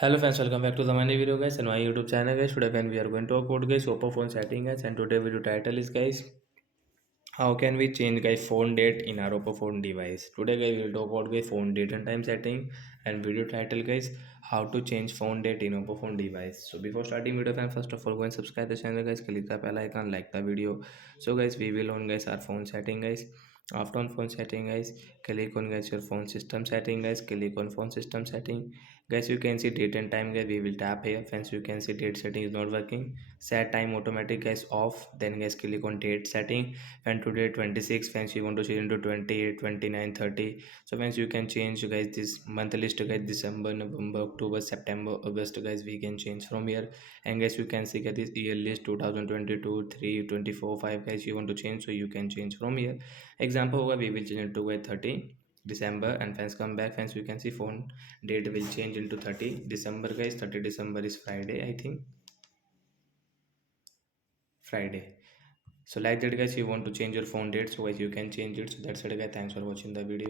Hello friends, welcome back to the money video guys and my YouTube channel guys. Today when we are going to talk about guys oppo phone setting guys, and today video title is guys, how can we change guys phone date in our oppo phone device. Today guys we will talk about guys phone date and time setting, and video title guys, how to change phone date in oppo phone device. So before starting video fans, first of all go and subscribe the channel guys, click the bell icon, like the video. So guys we will on guys our phone setting guys. After on phone setting guys, click on guys your phone system setting guys, click on phone system setting guys. You can see date and time guys, we will tap here. Friends, you can see date setting is not working, set time automatic guys off. Then guys click on date setting, and today 26, friends you want to change into 28, 29, 30. So friends, you can change guys this month list guys, December, November, October, September, August guys, we can change from here. And guys you can see guys this year list 2022, 3, 24, 5 guys, you want to change, so you can change from here. Example होगा, we will change it to 30 December. And fans come back, fans you can see phone date will change into 30 December guys. 30 December is Friday, I think. Friday. So like that guys, you want to change your phone date, so guys you can change it. So that's it guys, thanks for watching the video.